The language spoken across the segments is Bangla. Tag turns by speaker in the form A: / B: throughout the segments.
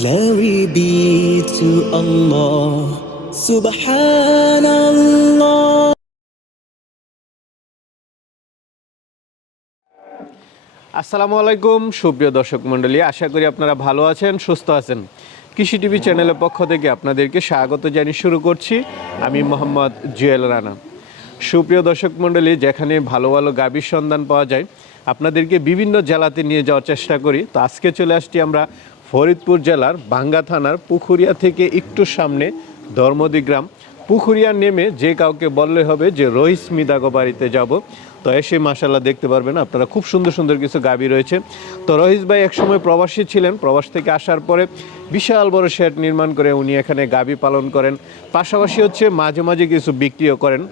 A: glory be to Allah. Subhanallah.
B: আসসালামু আলাইকুম, সুপ্রিয় দর্শক মণ্ডলী। আশা করি আপনারা ভালো আছেন, সুস্থ আছেন। কৃষি টিভি চ্যানেলের পক্ষ থেকে আপনাদেরকে স্বাগত জানিয়ে শুরু করছি। আমি মোহাম্মদ জুয়েল রানা। সুপ্রিয় দর্শক মণ্ডলী, যেখানে ভালো ভালো গাভীর সন্ধান পাওয়া যায়, আপনাদেরকে বিভিন্ন জেলাতে নিয়ে যাওয়ার চেষ্টা করি। তো আজকে চলে আসছি আমরা ফরিদপুর জেলার বাঙ্গা থানার পুখুরিয়া থেকে একটু সামনে ধর্মদি গ্রাম। পুখুরিয়া নেমে যে কাউকে বললে হবে যে, রহিস মিদাগো বাড়িতে যাব। তো এসে মাসাল্লাহ দেখতে পারবেন, আপনারা খুব সুন্দর সুন্দর কিছু গাবি রয়েছে। তো রহিস ভাই একসময় প্রবাসী ছিলেন, প্রবাস থেকে আসার পরে বিশাল বড় শেড নির্মাণ করে উনি এখানে গাবি পালন করেন। পাশাপাশি হচ্ছে মাঝে মাঝে কিছু বিক্রিও করেন।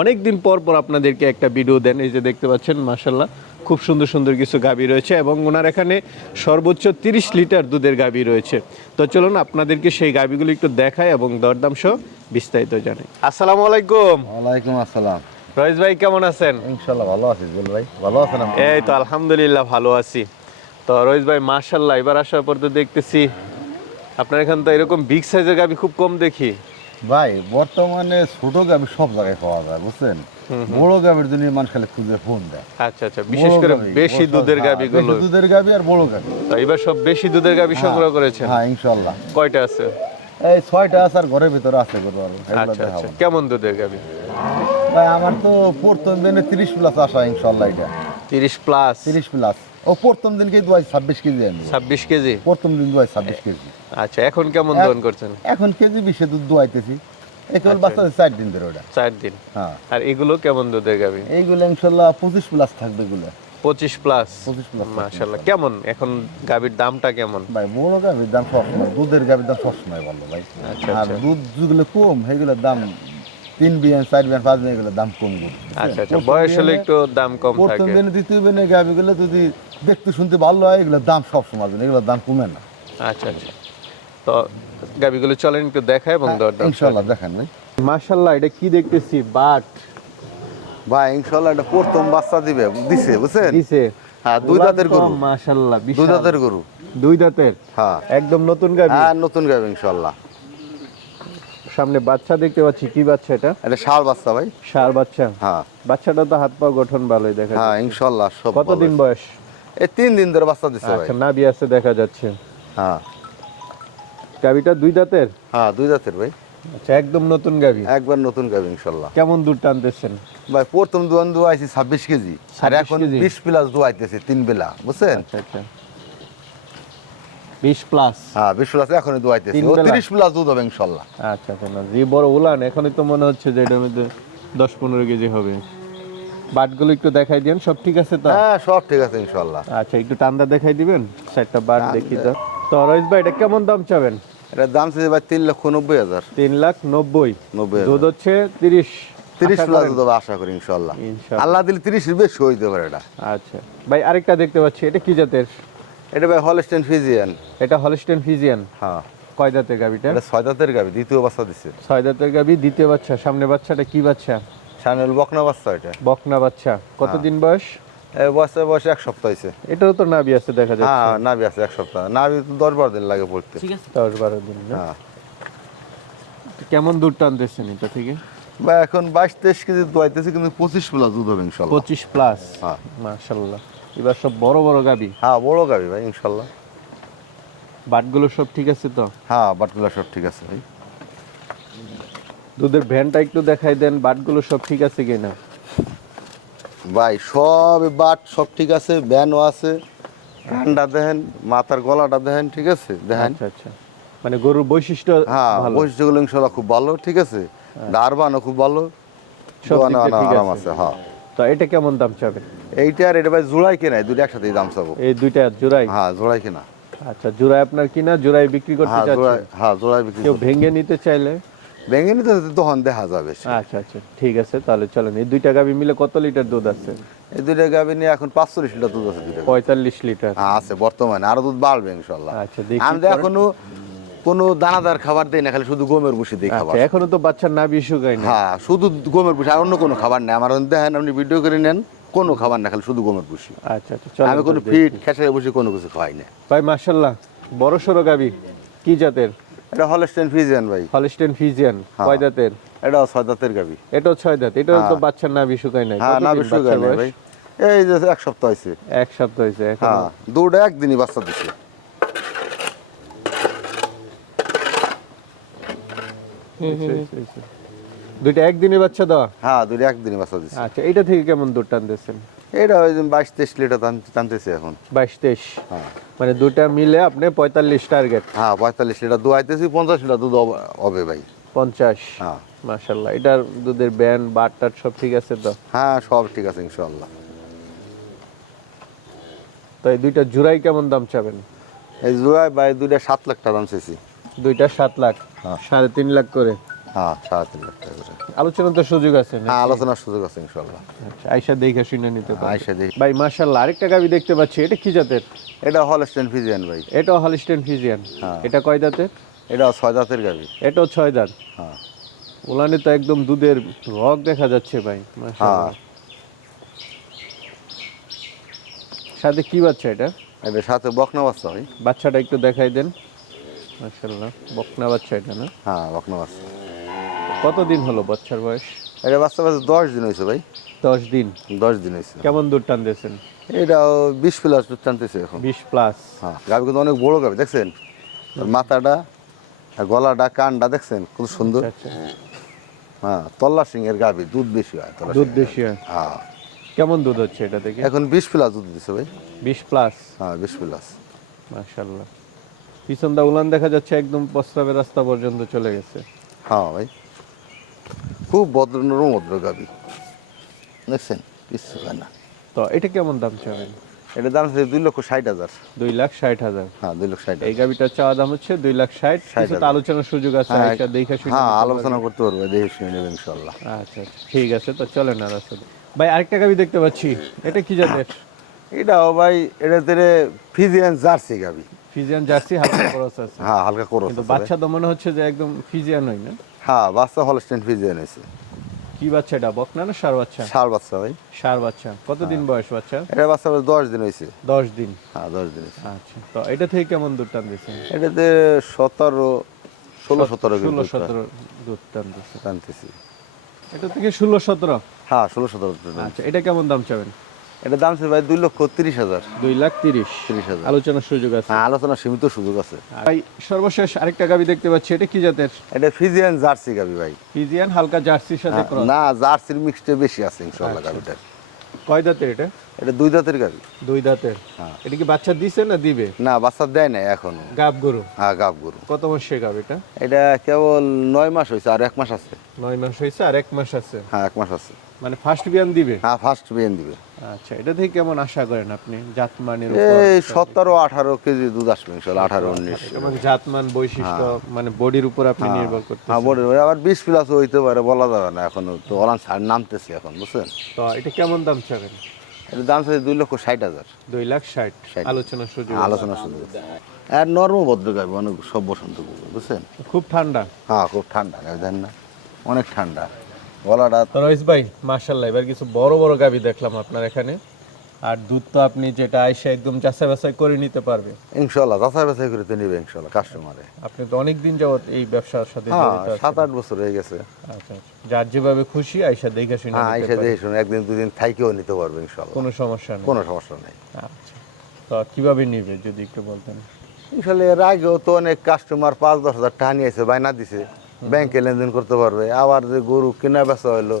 B: অনেক দিন পর পর আপনাদেরকে একটা ভিডিও দেন, এই যে দেখতে পাচ্ছেন মাসাল্লাহ খুব সুন্দর সুন্দর কিছু গাবি রয়েছে এবং ওনার এখানে সর্বোচ্চ তিরিশ লিটার দুধের গাবি রয়েছে। তো চলুন আপনাদেরকে সেই গাবিগুলো একটু দেখায় এবং দরদাম সহ বিস্তারিত জানাই। আসসালামু আলাইকুম।
C: ওয়ালাইকুম আসসালাম।
B: রয়েস ভাই কেমন আছেন?
C: ইনশাল্লাহ ভালো আছি জুল ভাই। ভালো আছেন
B: এই তো আলহামদুলিল্লাহ ভালো আছি। তো রয়েস ভাই মার্শাল্লাহ এবার আসার পর তো দেখতেছি আপনার এখান তো এরকম বিগ সাইজের গাবি খুব কম দেখি।
C: ভাই বর্তমানে ছোট গাভি সব জায়গায় পাওয়া যায় বুঝছেন? বড় গাভির জন্য মানুষ খালি খুঁজে ফোন দেয়।
B: আচ্ছা আচ্ছা বিশেষ করে বেশি দুধের
C: হ্যাঁ,
B: গাবিগুলো।
C: বেশি দুধের গাভি আর বড় গাভি
B: তো এবার সব বেশি দুধের গাবি সংগ্রহ করেছেন?
C: হ্যাঁ ইনশাল্লাহ
B: কয়টা আছে?
C: এই ছয়টা আছে আর ঘরের ভিতরে আছে গরু
B: আচ্ছা আচ্ছা কেমন দুধের গাবি?
C: ভাই আমার তো প্রথম দিনে তিরিশ প্লাস আসা ইনশাল্লাহ এটা।
B: তিরিশ প্লাস
C: তিরিশ প্লাস ও প্রথম দিনকে দুয়াই ছাব্বিশ কেজি আমি
B: ছাব্বিশ কেজি?
C: প্রথম দিন দুয়াই ছাব্বিশ কেজি।
B: আচ্ছা এখন কেমন
C: এক-
B: করছেন?
C: এখন কেজি বিশে দুধ দুয়াইতেছি। কেবল
B: আচ্ছা।
C: বাচ্চা চার দিন ধরে ওটা।
B: চার দিন?
C: হ্যাঁ।
B: আর এগুলো কেমন দুধের গাবি
C: এইগুলো ইনশাল্লাহ পঁচিশ প্লাস থাকবে এগুলো।
B: পঁচিশ প্লাস
C: 25 plus
B: মাশাল্লাহ কেমন? এখন গাবির দামটা কেমন?
C: ভাই বড় গাভির দাম সবসময় দুধের গাভির দাম সবসময় ভালো ভাই।
B: আচ্ছা,
C: আর
B: আচ্ছা।
C: দুধ যেগুলো কম সেগুলোর দাম তিন বিয়ান চার বিয়ান পাঁচ বিয়ান দাম কমগুলো
B: আচ্ছা আচ্ছা বয়স হলে একটু দাম কম
C: প্রথম দ্বিতীয় গাভিগুলো যদি দেখতে শুনতে ভালো হয় এগুলোর দাম সবসময় জন্য এগুলোর দাম কমে না।
B: আচ্ছা আচ্ছা। তো গাবিগুলো চলেন একটু দেখায় এবং দরদাম
C: ইনশাল্লাহ দেখেন ভাই।
B: এটা কি দেখতেছি? বাট।
C: ভাই ইনশাল্লাহ এটা প্রথম বাচ্চা দিবে দিছে বুঝছেন?
B: দিছে।
C: হ্যাঁ দুই দাঁতের গরু।
B: মাশাল্লাহ
C: দুই দাঁতের গরু।
B: দুই দাঁতের?
C: হ্যাঁ।
B: একদম নতুন গাবি?
C: হ্যাঁ নতুন গাভি ইনশাল্লাহ
B: সামনে বাচ্চা দেখতে পাচ্ছি। কি বাচ্চা এটা?
C: এটা ষাঁড় বাচ্চা ভাই।
B: ষাঁড় বাচ্চা?
C: হ্যাঁ।
B: বাচ্চাটা তো হাত পা গঠন ভালোই দেখা
C: হ্যাঁ
B: যাচ্ছে
C: ইনশাল্লাহ সব
B: কতদিন
C: ভালো।
B: বয়স?
C: এই তিন দিন ধরে বাচ্চা দিছে ভাই।
B: আচ্ছা নাবি আছে দেখা যাচ্ছে।
C: হ্যাঁ।
B: গাবিটা দুই দাঁতের?
C: হ্যাঁ দুই দাঁতের ভাই।
B: আচ্ছা একদম নতুন গাবি
C: একবার নতুন গাবি ইনশাল্লাহ
B: কেমন দুধ টানতেছেন?
C: ভাই প্রথম দোয়ান দোয়াইছি ছাব্বিশ কেজি। আর এখন? বিশ প্লাস দোয়াইতেছি তিন বেলা বুঝছেন?
B: আচ্ছা আচ্ছা। বিশ প্লাস
C: হ্যাঁ বিশ প্লাস এখনই দোয়াইতেছি।
B: তিন
C: ও প্লাস দুধ হবে ইনশাল্লাহ।
B: আচ্ছা আচ্ছা না যে বড় উলান এখনই তো মনে হচ্ছে যে এটার মধ্যে দশ পনেরো কেজি হবে। বাটগুলো একটু দেখাই দিন সব ঠিক আছে তো?
C: হ্যাঁ সব ঠিক আছে ইনশাল্লাহ।
B: আচ্ছা একটু টান্দা দেখাই দিবেন? চারটা বাট দেখি তো। তো রয়েশ ভাই এটা কেমন দাম চাবেন?
C: এটার দাম ছিল ভাই তিন লক্ষ নব্বই হাজার।
B: তিন লাখ নব্বই।
C: নব্বই
B: দুধ হচ্ছে তিরিশ।
C: তিরিশ
B: আশা
C: প্লাস আশা করি ইনশাল্লাহ। আল্লাহ দিলে তিরিশ বেশি হইতে পারে এটা।
B: আচ্ছা। ভাই আরেকটা দেখতে পাচ্ছি এটা কি জাতের?
C: এটা ভাই হলস্টেন ফিজিয়ান
B: এটা হলস্টেন ফিজিয়ান
C: হ্যাঁ।
B: কয় দাঁতের গাবিটা
C: এটা? ছয় দাঁতের গাবি দ্বিতীয় বাচ্চা দিচ্ছে
B: ছয় দাঁতের গাবি দ্বিতীয় বাচ্চা। সামনে বাচ্চাটা কি বাচ্চা?
C: সামনে বকনা বাচ্চা এটা।
B: বকনা বাচ্চা। কতদিন বয়স?
C: এই বয়সে বয়সে এক সপ্তাহ হয়েছে
B: এটারও তো নাবি আছে দেখা যাচ্ছে।
C: হ্যাঁ নাবি আছে এক সপ্তাহ। নাবি তো দশ বারো দিন লাগে পড়তে। ঠিক আছে।
B: দশ বারো দিন না?
C: হ্যাঁ।
B: কেমন দুধ টানতেছেন এটা থেকে?
C: বা এখন বাইশ তেইশ কেজি দোয়াইতেছে কিন্তু পঁচিশ প্লাস দুধ হবে ইনশাল্লাহ।
B: পঁচিশ প্লাস?
C: হ্যাঁ।
B: মাশাল্লাহ। এবার সব বড় বড় গাবি?
C: হ্যাঁ বড় গাবি ভাই ইনশাল্লাহ।
B: বাটগুলো সব ঠিক আছে তো?
C: হ্যাঁ বাটগুলো সব ঠিক আছে ভাই।
B: দুধের ভ্যানটা একটু দেখাই দেন বাটগুলো সব ঠিক আছে কিনা?
C: ভাই সব বাট সব ঠিক আছে ব্যানও আছে কানটা দেখেন মাথার গলাটা দেখেন ঠিক আছে? দেখেন।
B: আচ্ছা আচ্ছা। মানে গরুর বৈশিষ্ট্য
C: হ্যাঁ বৈশিষ্ট্যগুলো ইনশাল্লাহ খুব ভালো ঠিক আছে? ডারবানও খুব ভালো।
B: সব
C: আরাম।
B: আছে
C: হ্যাঁ।
B: তো এটা কেমন দাম চাবেন?
C: এইটা আর এটা ভাই জোড়াই কেনাই দুটো একসাথে দাম চাবো।
B: এই দুইটা জোড়াই?
C: হ্যাঁ জোড়াই কেনা।
B: আচ্ছা জোড়ায় আপনার কিনা জোড়ায় বিক্রি করতে
C: হ্যাঁ
B: চাচ্ছেন?
C: হ্যাঁ জোড়ায় বিক্রি
B: কেউ ভেঙে নিতে চাইলে?
C: ভেঙে নিতে তখন দেখা যাবে
B: আচ্ছা আচ্ছা ঠিক আছে তাহলে চলেন। এই দুইটা গাভি মিলে কত লিটার দুধ আছে?
C: এই দুইটা গাভী নিয়ে এখন পাঁচচল্লিশ লিটার দুধ আছে দুইটা
B: পঁয়তাল্লিশ লিটার।
C: হ্যাঁ আছে বর্তমানে। আরও দুধ বাড়বে ইনশাল্লাহ
B: আচ্ছা,
C: আমি এখনও কোনো দানাদার খাবার দেই না খালি শুধু গমের ভুসি দিই খাবার।
B: আচ্ছা এখনও তো বাচ্চার নাভি শুকায় না
C: হ্যাঁ শুধু গমের ভুসি আর অন্য কোনো খাবার নেই। আমার দেখেন আপনি ভিডিও করে নেন কোনো খাবার না খালি শুধু গমের ভুসি।
B: আচ্ছা আচ্ছা চলো
C: আমি কোনো ফিট খেসারে বসে কোনো কিছু খাই না।
B: ভাই মার্শাল্লাহ বড় সড়ো গাবি কি জাতের?
C: এটা হলস্টেন ফিজিয়ান ভাই।
B: হলস্টেন ফিজিয়ান
C: হ্যাঁ।
B: কয় দাঁতের
C: এটাও ছয় দাঁতের গাবি।
B: এটাও ছয় দাঁত এটাও তো
C: হ্যাঁ।
B: বাচ্চার নাভি শুকায় নাই।
C: হ্যাঁ না বেশি
B: বাচ্চার
C: নেই
B: বয়স?
C: ভাই। এই যে এক সপ্তাহ হয়েছে
B: এক সপ্তাহ হয়েছে এখন।
C: হ্যাঁ দুটা একদিনই বাচ্চা দিচ্ছে
B: দুইটা একদিনে বাচ্চা দেওয়া?
C: হ্যাঁ দুটা একদিনই বাচ্চা দিচ্ছে
B: আচ্ছা এটা থেকে কেমন দুধ টানতেছেন?
C: এটা ওই বাইশ তেইশ লিটার টানতেছে এখন।
B: বাইশ তেইশ?
C: হ্যাঁ।
B: মানে দুটা মিলে আপনি পঁয়তাল্লিশ টার্গেট?
C: হ্যাঁ পঁয়তাল্লিশ লিটার দুধ আইতেছি পঞ্চাশ লিটার দুধ হবে- ভাই।
B: পঞ্চাশ?
C: হ্যাঁ।
B: মাশাল্লাহ এটার দুধের ব্যান বাট টাট সব ঠিক আছে তো?
C: হ্যাঁ সব ঠিক আছে ইনশাল্লাহ
B: তো এই দুইটা জুড়াই কেমন দাম চাবেন?
C: এই জোড়ায় ভাই দুইটা সাত লাখ টাকা দাম চেয়েছি
B: দুইটা সাত লাখ। সাড়ে তিন লাখ করে।
C: হ্যাঁ সাড়ে তিন লাখ টাকা করে।
B: আলোচনা তো সুযোগ আছে না
C: হ্যাঁ আলোচনার সুযোগ আছে ইনশাল্লাহ
B: আচ্ছা আইসা দেখে শুনে নিতে পারবে
C: আইসা দেখি।
B: ভাই মাশাল্লাহ আরেকটা গাবি দেখতে পাচ্ছি। এটা কি জাতের?
C: এটা হলস্টেন ফিজিয়ান ভাই।
B: এটাও হলিস্টেন ফিজিয়ান।
C: হ্যাঁ।
B: এটা কয় দাঁতের
C: এটা ছয় দাঁতের গাবি।
B: এটাও ছয় দাঁত।
C: হ্যাঁ।
B: ওলানে তো একদম দুধের রক দেখা যাচ্ছে ভাই মাশাআল্লাহ।
C: হ্যাঁ।
B: সাথে কি বাচ্চা এটা?
C: এটা সাথে বকনা বাচ্চা ভাই।
B: বাচ্চাটা একটু দেখাই দেন। মাশাল্লাহ বকনা বাচ্চা এটা না?
C: হ্যাঁ বকনা বাচ্চা।
B: কতদিন হলো বাচ্চার বয়স?
C: এটা বাচ্চা বাচ্চা দশ দিন হয়েছে ভাই।
B: দশ দিন?
C: দশ দিন হয়েছে।
B: কেমন দুধ টান দিয়েছেন
C: এটাও বিশ প্লাস টানতেছে এখন।
B: বিশ প্লাস
C: হ্যাঁ গাবি কিন্তু অনেক বড় গাবি দেখছেন? মাথাটা গলাটা কানটা দেখছেন? কত সুন্দর।
B: আচ্ছা
C: হ্যাঁ তল্লা সিং এর গাবি দুধ বেশি হয়
B: দুধ বেশি হয়?
C: হ্যাঁ।
B: কেমন দুধ হচ্ছে এটা থেকে
C: এখন বিশ প্লাস দুধ দিচ্ছে ভাই।
B: বিশ প্লাস
C: হ্যাঁ বিশ প্লাস
B: মাশাল্লাহ পিছন দা উলান দেখা যাচ্ছে একদম প্রস্রাবের রাস্তা পর্যন্ত চলে গেছে।
C: হ্যাঁ ভাই। খুব ভদ্র নরম ভদ্র গাবি। দেখছেন? কিছু হয় না।
B: তো এটা কেমন দাম চাবেন?
C: এটা দাম হচ্ছে দুই লক্ষ ষাট হাজার।
B: দুই লাখ ষাট হাজার।
C: হ্যাঁ দুই লক্ষ ষাট
B: এই গাবিটার চাওয়া দাম হচ্ছে দুই লাখ ষাট।
C: ষাট।
B: আলোচনার সুযোগ আছে
C: হ্যাঁ
B: আইসা দেখে শুনে
C: হ্যাঁ আলোচনা করতে পারব দেখে শুনে নেবে ইনশাল্লাহ
B: আচ্ছা আচ্ছা ঠিক আছে তো চলেন আর আসলে ভাই আরেকটা গাবি দেখতে পাচ্ছি। এটা কি জাতের?
C: এটাও ভাই এটা তেরে ফিজিয়ান জার্সি গাবি।
B: ফিজিয়ান জার্সি হালকা আছে।
C: হ্যাঁ হালকা
B: কিন্তু বাচ্চা তো মনে হচ্ছে যে একদম ফিজিয়ান হয় না?
C: হ্যাঁ বাচ্চা হলস্টেন ফিজিয়ান
B: কি বাচ্চা এটা বকনা না সার বাচ্চা?
C: ষাট বাচ্চা ভাই।
B: সার বাচ্চা। কতদিন বয়স বাচ্চা?
C: এটা বাচ্চা দশ দিন হয়েছে।
B: দশ দিন।
C: হ্যাঁ দশ দিন
B: আচ্ছা তো এটা থেকে কেমন দুধ টান
C: এটাতে সতেরো ষোলো সতেরো
B: ষোলো সতেরো দুধ টান
C: টানতেছি।
B: এটা থেকে ষোলো সতেরো?
C: হ্যাঁ ষোলো সতেরো।
B: আচ্ছা এটা কেমন দাম চাবেন?
C: এটা দাম ছিল ভাই দুই লক্ষ তিরিশ হাজার।
B: দুই লাখ তিরিশ।
C: তিরিশ হাজার।
B: আলোচনার সুযোগ আছে।
C: হ্যাঁ আলোচনা সীমিত সুযোগ আছে।
B: ভাই সর্বশেষ আরেকটা গাবি দেখতে পাচ্ছি। এটা কি জাতের?
C: এটা ফিজিয়ান জার্সি গাবি ভাই।
B: ফিজিয়ান হালকা জার্সির সাথে
C: হ্যাঁ, না জার্সির মিক্সটা বেশি আছে ইনশাল্লাহ
B: আচ্ছা।
C: গাবিটার।
B: কয় দাঁতের এটা?
C: এটা দুই দাঁতের গাবি।
B: দুই দাঁতের।
C: হ্যাঁ।
B: এটা কি বাচ্চা দিছে না দিবে?
C: না বাচ্চা দেয় না এখনও।
B: গাব গরু?
C: হ্যাঁ গাব গরু।
B: কত মাসে গাব এটা?
C: এটা কেবল নয় মাস হয়েছে আর এক মাস আছে।
B: নয় মাস হয়েছে আর এক মাস আছে।
C: হ্যাঁ এক মাস আছে।
B: মানে ফার্স্ট বিয়ান দিবে?
C: হ্যাঁ ফার্স্ট বিয়ান দিবে।
B: আচ্ছা এটা থেকে কেমন আশা করেন আপনি? জাতমানের
C: এই সতেরো আঠারো কেজি দুধ আসবে ইনশাল্লাহ আঠারো উনিশ।
B: এবং জাতমান বৈশিষ্ট্য মানে বডির উপর আপনি নির্ভর করতে
C: হ্যাঁ বড় বড় আবার বিশ প্লাস হইতে পারে বলা যাবে না এখনও তো অলান ছাড় নামতেছে এখন বুঝছেন?
B: তো এটা কেমন দাম চাবেন?
C: এটা দাম চাইছে দুই লক্ষ ষাট হাজার।
B: দুই লাখ ষাট। আলোচনা সুযোগ
C: হ্যাঁ, আলোচনা শুরু আর নর্ম ভদ্র গাবি অনেক সব বসন্ত বুঝছেন?
B: খুব ঠান্ডা?
C: হ্যাঁ খুব ঠান্ডা দেন না? অনেক ঠান্ডা। গলাটা
B: ভাই মার্শাল্লাহ এবার কিছু বড় বড় গাবি দেখলাম আপনার এখানে। আর দুধ তো আপনি যেটা আইসা একদম যাচাই বাছাই করে নিতে পারবে।
C: ইনশাল্লাহ যাচাই বাছাই করে তো নিবে ইনশাল্লাহ কাস্টমারে
B: আপনি তো অনেক দিন যাবত এই ব্যবসার সাথে
C: হ্যাঁ
B: জড়িত
C: সাত আট বছর হয়ে গেছে।
B: আচ্ছা আচ্ছা। যার যেভাবে খুশি আইসা দেখে শুনে
C: হ্যাঁ
B: নিতে
C: দেখে শুনে একদিন দুদিন থাইকেও নিতে পারবে ইনশাল্লাহ
B: কোনো সমস্যা নেই।
C: কোনো সমস্যা নেই।
B: আচ্ছা। তো কীভাবে নিবে যদি একটু বলতেন?
C: ইনশাল্লাহ এর আগেও তো অনেক কাস্টমার পাঁচ দশ হাজার টাকা নিয়েছে বায়না দিছে। ব্যাংকে লেনদেন করতে পারবে। আবার যে গরু কেনা বেচা হলো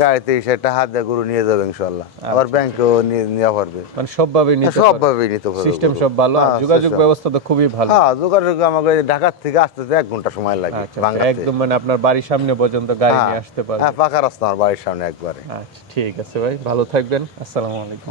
C: গাড়িতে এসে একটা হাত দিয়ে গরু নিয়ে যাবে ইনশাল্লাহ আবার ব্যাংকেও নিয়ে নেওয়া পারবে।
B: মানে সবভাবে নিতে
C: সব নিতে পারবে
B: সিস্টেম সব ভালো।
C: হ্যাঁ,
B: যোগাযোগ ব্যবস্থা তো খুবই ভালো।
C: হ্যাঁ যোগাযোগ আমাকে ঢাকার থেকে আসতে এক ঘণ্টা সময় লাগে
B: আচ্ছা আচ্ছা, একদম মানে আপনার বাড়ির সামনে পর্যন্ত গাড়ি নিয়ে আসতে পারবে।
C: হ্যাঁ পাকা রাস্তা আমার বাড়ির সামনে একবারে।
B: আচ্ছা ঠিক আছে ভাই। ভালো থাকবেন। আসসালামু আলাইকুম।